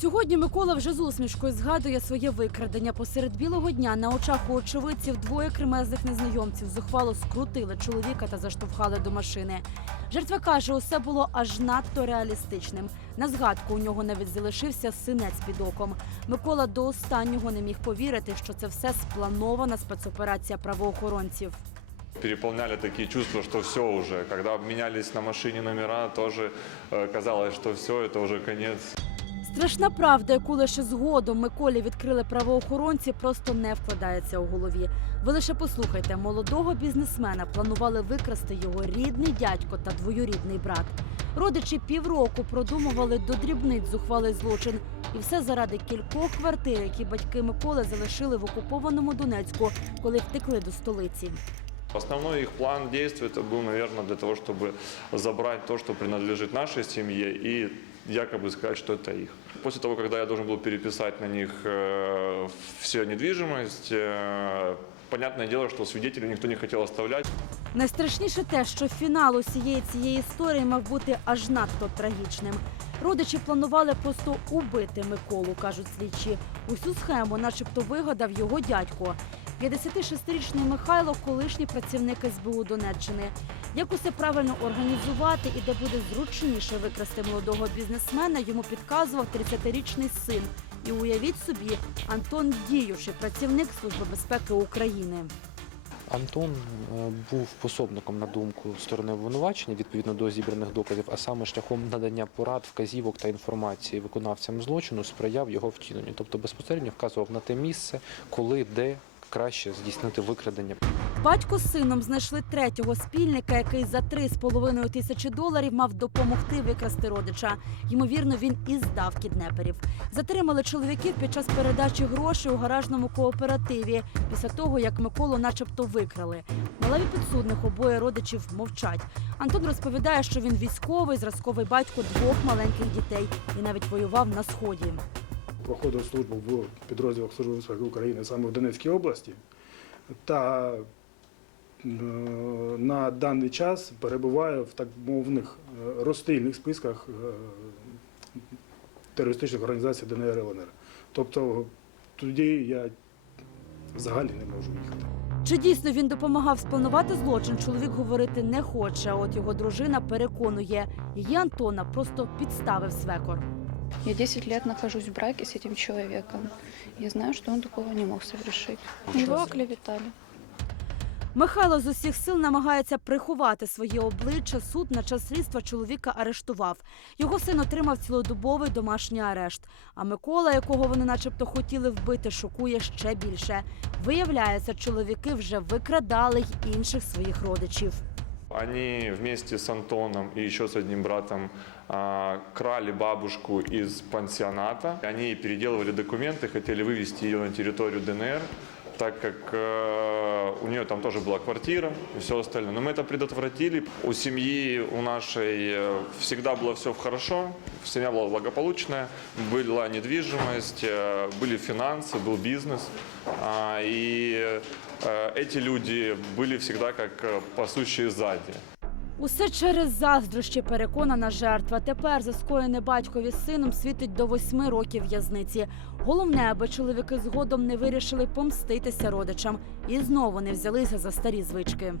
Сьогодні Микола вже з усмішкою згадує своє викрадення. Посеред білого дня на очах очевидців двоє кремезних незнайомців зухвало скрутили чоловіка та заштовхали до машини. Жертва каже, усе було аж надто реалістичним. На згадку у нього навіть залишився синець під оком. Микола до останнього не міг повірити, що це все спланована спецоперація правоохоронців. Переполняли такие чувства, что все уже. Когда менялись на машине номера, тоже э, казалось, что все, это уже конец. Страшна правда, яку лише згодом Миколі відкрили правоохоронці, просто не вкладається у голові. Ви лише послухайте, молодого бізнесмена планували викрасти його рідний дядько та двоюрідний брат. Родичі півроку продумували до дрібниць зухвалий злочин. І все заради кількох квартир, які батьки Миколи залишили в окупованому Донецьку, коли втекли до столиці. Основной их план действий это был, наверное, для того, чтобы забрать то, что принадлежит нашей семье и якобы сказать, что это их. После того, когда я должен был переписать на них э, всю недвижимость, э, понятное дело, что свидетелей никто не хотел оставлять. Найстрашніше те, що фінал усієї цієї історії мав бути аж надто трагічним. Родичі планували просто убити Миколу, кажуть слідчі. Усю схему, начебто, вигадав його дядько. 56-річний Михайло, колишній працівник СБУ Донеччини. Як усе правильно організувати і де буде зручніше викрасти молодого бізнесмена, йому підказував 30-річний син. І уявіть собі, Антон діючий працівник Служби безпеки України. Антон е, був пособником на думку сторони обвинувачення відповідно до зібраних доказів, а саме шляхом надання порад, вказівок та інформації виконавцям злочину сприяв його втіленню, тобто безпосередньо вказував на те місце, коли де краще здійснити викрадення. Батько з сином знайшли третього спільника, який за 3,5 тисячі доларів мав допомогти викрасти родича. Ймовірно, він і здав кіднеперів. Затримали чоловіків під час передачі грошей у гаражному кооперативі після того, як Миколу начебто викрали. На підсудних обоє родичів мовчать. Антон розповідає, що він військовий, зразковий батько двох маленьких дітей і навіть воював на сході. Проходив службу в підрозділах Служби безпеки України саме в Донецькій області, та е, на даний час перебуває в так мовних е, розстрільних списках е, терористичних організацій ДНР ЛНР. Тобто тоді я взагалі не можу їхати. Чи дійсно він допомагав спланувати злочин? Чоловік говорити не хоче. От його дружина переконує, її Антона просто підставив свекор. Я 10 лет нахожусь в браке с этим человеком. Я знаю, что он такого не мог совершить. Его оклеветали. Михайло з усіх сил намагається приховати своє обличчя. Суд на час слідства чоловіка арештував. Його син отримав цілодобовий домашній арешт. А Микола, якого вони начебто хотіли вбити, шокує ще більше. Виявляється, чоловіки вже викрадали й інших своїх родичів Они вместе с Антоном и еще с одним братом а, крали бабушку из пансионата. Они переделывали документы, хотели вывести ее на территорию ДНР, Так как э, у нее там тоже была квартира и все остальное. Но мы это предотвратили. У семьи, у нашей э, всегда было все хорошо, семья была благополучная, была недвижимость, э, были финансы, был бизнес. А, И э, эти люди были всегда как э, пасущие сзади. Усе через заздрощі переконана жертва. Тепер за скоєне батькові сином світить до восьми років в'язниці. Головне, аби чоловіки згодом не вирішили помститися родичам і знову не взялися за старі звички.